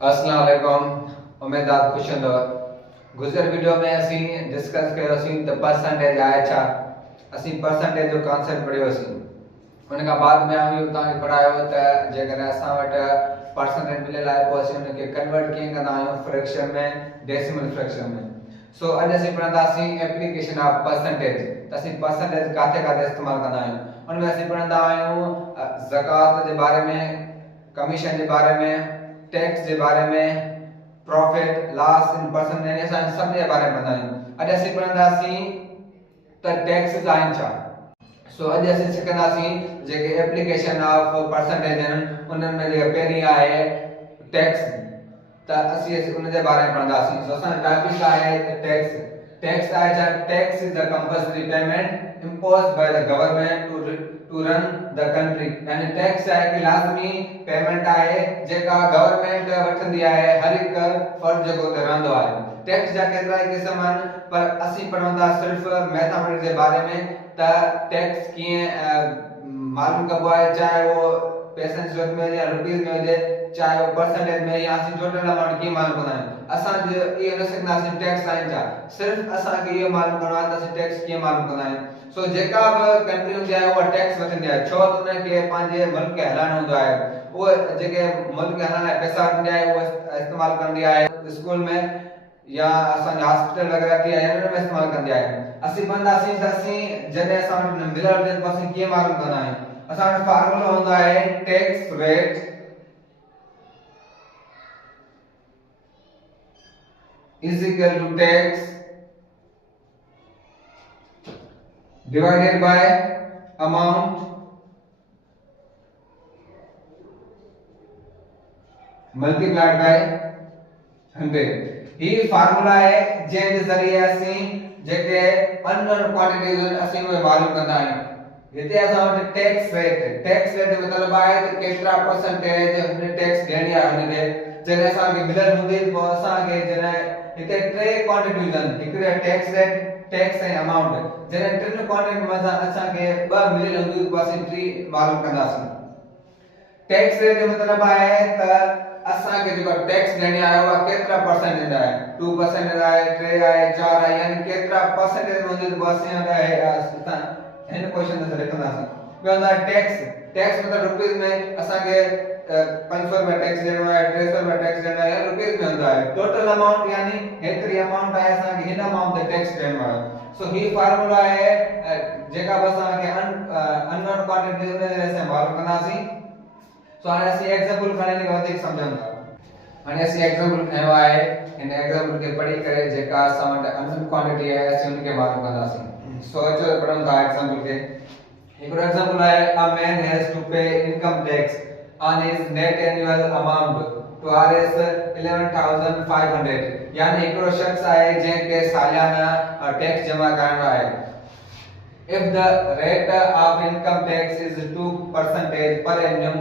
अस्सलाम वालेकुम। उम्मीद आप खुश हूंदव। गुज़िर वीडियो में असीं डिस्कस कयोसीं त परसेंटेज आहे छा। असीं परसेंटेज जो कॉन्सेप्ट पढ़ियोसीं। उन खां बाद में आऊं तव्हांखे पढ़ायो त जेकॾहिं असां वटि परसेंटेज मिलियल आहे पोइ असीं उनखे कन्वर्ट कीअं कंदा आहियूं फ्रैक्शन में, डेसिमल फ्रैक्शन में। सो अॼु असीं पढ़ंदासीं एप्लीकेशन ऑफ परसेंटेज। त असीं परसेंटेज काथे काथे इस्तेमालु कंदा आहियूं। उन में असीं पढ़ंदा आहियूं ज़कात जे बारे में, कमीशन के बारे में, टैक्स के बारे में, प्रॉफिट लॉस इन परसेंटेज असां सब के बारे में पढ़ंदा आहियूं। अॼु असीं पढ़ंदासीं त टैक्स आहिनि छा। सो अॼु असीं सिखंदासीं जेके एप्लीकेशन ऑफ परसेंटेज आहिनि उन्हनि में जेका पहिरीं आहे टैक्स। त असीं उन जे बारे में पढ़ंदासीं। सो असांजो टॉपिक आहे टैक्स। टैक्स आहे छा। Tax is the compulsory payment imposed by the government to run the country। यानी टैक्स आहे कि लाज़मी पेमेंट आहे जेका गवर्नमेंट वठंदी आहे हर एक फर्द जेको ते रहंदो आहे। टैक्स जा केतिरा क़िस्म आहिनि पर असीं पढ़ंदा सिर्फ मैथमेटिक्स जे बारे में त टैक्स कीअं मालूम कबो आहे, चाहे वो पैसनि सूरत में या रुपीस में हुजे, चाहे वो परसेंटेज में या असीं टोटल अमाउंट कीअं मालूम कंदा आहियूं। असां इहो न सिखंदासीं टैक्स आहिनि छा, सिर्फ असांखे इहो मालूम करणो आहे त असीं टैक्स कीअं मालूम कंदा आहियूं। सो जेका बि कंट्री हूंदी आहे उहा टैक्स वठंदी आहे, छो त उनखे पंहिंजे मुल्क खे हलाइणो हूंदो आहे। उहे जेके मुल्क खे हलाइण लाइ पैसा वठंदी आहे उहे इस्तेमालु कंदी आहे स्कूल में या असांजे हॉस्पिटल वग़ैरह थी आहे इन्हनि में इस्तेमालु कंदी आहे। असीं पढ़ंदासीं त असीं जॾहिं असां वटि मिलियल हुजे त असीं कीअं मालूम कंदा आहियूं। असां वटि फार्मूला हूंदो आहे tax rate is equal to tax divided by amount multiplied by 100। ये फार्मूला है जंहिं ज़रिए असीं जेके अननोन क्वांटिटीज़ असीं उहे मालूम कंदा आहियूं। हिते असां वटि टैक्स रेट जो मतिलबु आहे त केतिरा परसेंटेज हुन टैक्स ॾियणी आहे हुनखे। जॾहिं असांखे मिलियल हूंदी पोइ असांखे जॾहिं हिते टे क्वांटिटीज़ आहिनि, हिकिड़े टैक्स रेट, टैक्स ऐं अमाउंट। जॾहिं टिनि क्वांटिटी में असांखे ॿ मिलियल हूंदियूं पोइ असीं टी मालूम कंदासीं। टैक्स रेट जो मतिलबु आहे त असांखे जेको टैक्स ॾियणी आहे उहा केतिरा परसेंटेज आहे, 2% आहे, 3 आहे, 4 आहे, यानी केतिरा परसेंटेज हूंदी त पोइ असीं हिन क्वेश्चन ते लिखंदासीं। ॿियो हूंदो आहे टैक्स मतिलबु रुपीस में असांखे 500 रुपया टैक्स ॾियणो आहे, 300 रुपया टैक्स ॾियणो आहे, रुपीस में हूंदो आहे। टोटल अमाउंट यानी हेतिरी अमाउंट आहे असांखे हिन अमाउंट ते टैक्स ॾियणो आहे। सो ही फार्मूला आहे जेका बि असांखे अननोन क्वांटिटी उन जे असां मालूम कंदासीं। सो हाणे असीं एग्जांपल खणण खे वधीक सम्झूं था। हाणे असीं एग्जांपल खयो आहे, हिन एग्जांपल खे पढ़ी करे जेका असां वटि अननोन क्वांटिटी आहे असीं उनखे मालूम कंदासीं। सो अचो पढ़ूं था एग्जांपल खे। हिकिड़ो एग्जांपल आहे अ मैन हैज टू पे income tax on his net annual amount to rs 11,500। यानी हिकिड़ो शख्स आहे जंहिंखे सालियाना टैक्स जमा करणो आहे। if the rate of income tax is 2% per annum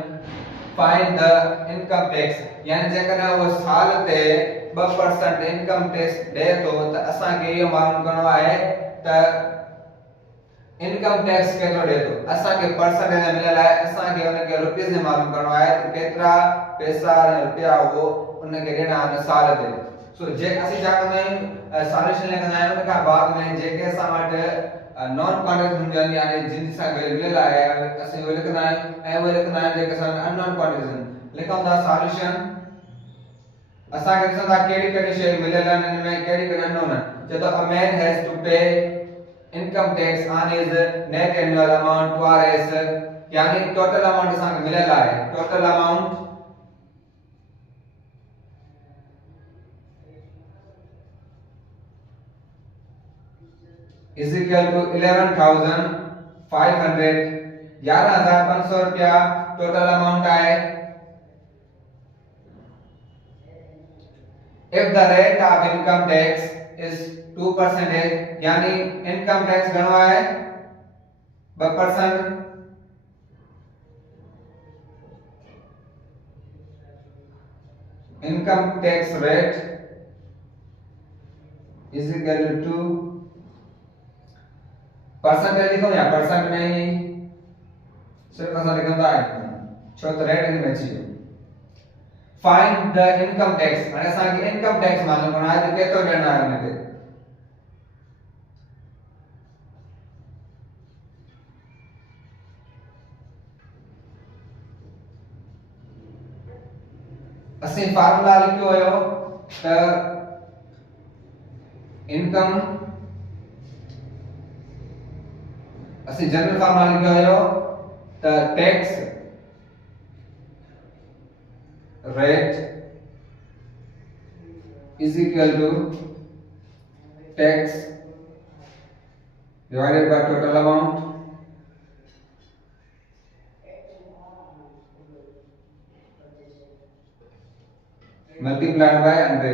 find the income tax। यानी जेकॾहिं उहो साल ते 2% इनकम टैक्स ॾे थो त असांखे इहो मालूम करणो आहे त इनकम टैक्स केतिरो ॾे थो। असांखे परसेंटेज मिलियल आहे, असांखे उनखे रुपीस में मालूम करणो आहे त केतिरा पैसा ऐं रुपया उहो उनखे ॾियणा आहिनि साल ते। सो जे असीं छा कंदा आहियूं सॉल्यूशन लिखंदा आहियूं। उन खां बाद में जेके असां वटि नॉन क्वांटिटीज़ हूंदियूं आहिनि यानी जिन सां मिलियल आहे असीं उहे लिखंदा आहियूं ऐं उहे लिखंदा आहियूं जेके असां अननोन क्वांटिटीज़ आहिनि। लिखूं था सॉल्यूशन। असांखे ॾिसो था कहिड़ी कहिड़ी शइ मिलियल आहिनि, हिन में कहिड़ी कहिड़ी अननोन आहिनि। चए थो अ मैन हैज टू पे income tax on his net annual amount to rs। यानी टोटल अमाउंट असांखे मिलियल आहे। Total amount is equal to 11,500। 11,500 रुपया टोटल अमाउंट आहे। if the rate of income tax is 2% यानी इनकम टैक्स घणो आहे 2%। Income tax rate is equal to percentage लिखो या परसेंट में ही सिर्फ असां लिखंदा आहियूं छो त रेट इन में अची वियो। फाइंड द इनकम टैक्स माने असांखे इनकम टैक्स मालूम करणो आहे त केतिरो ॾियणो आहे हुनखे। असीं फार्मूला लिखियो हुयो त इनकम असीं जनरल फार्मूला लिखियो हुयो त tax rate is equal to tax divided by total amount multiplied by 100।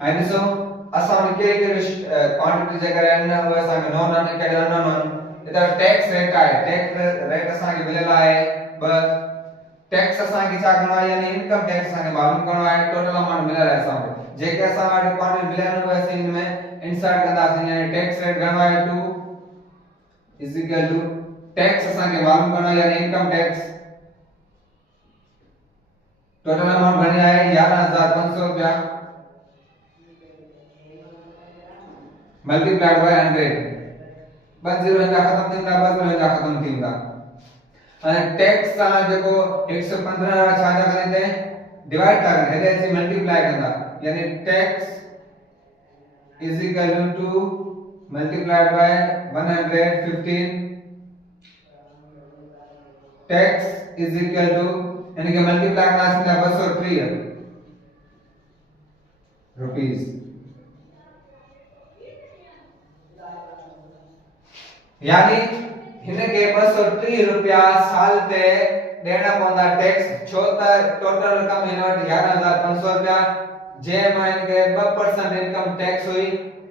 and so असां के क्वांटिटी जे करे न वो असां के नॉन अन के नॉन इधर टैक्स रेट आहे टैक्स रेट असां के मिलल आहे बस टैक्स असां के छा करणो आहे यानी इनकम टैक्स असां के मालूम करणो आहे टोटल अमाउंट मिलल आहे असां के जेके असां वटि क्वांटिटी मिलल हो असीं इन में इंसर्ट कंदासीं यानी टैक्स रेट घणो आहे 2 इज इक्वल टू टैक्स असां के मालूम करणो आहे यानी इनकम टैक्स टोटल अमाउंट घणी आहे 11500 रुपया मल्टीप्लाइड बाय 100 बस 0 हिंदा खत्म थींदा बस 0 हिंदा खत्म थींदा અને टैक्स सां जेको 115 छा था करें डिवाइड था करें हेदे से मल्टीप्लाई कंदा यानी tax is equal to multiplied by 115 tax is equal to यानी कि मल्टीप्लाई करना सीधा 203 रुपीस यानी हिनके 230 रुपया साल ते देना पवंदा टैक्स छो त टोटल रकम हिन वटि 11500 रुपया जे में इनके 2% इनकम टैक्स हुई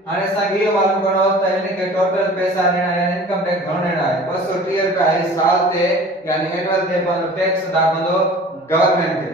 हाणे असां इहो मालूम करणो त हिनके टोटल पैसा ॾियणा आहिनि इनकम टैक्स घणो ॾियणो आहे 230 रुपया साल ते यानी एनुअल ते टैक्स अदा कंदो गवर्नमेंट खे।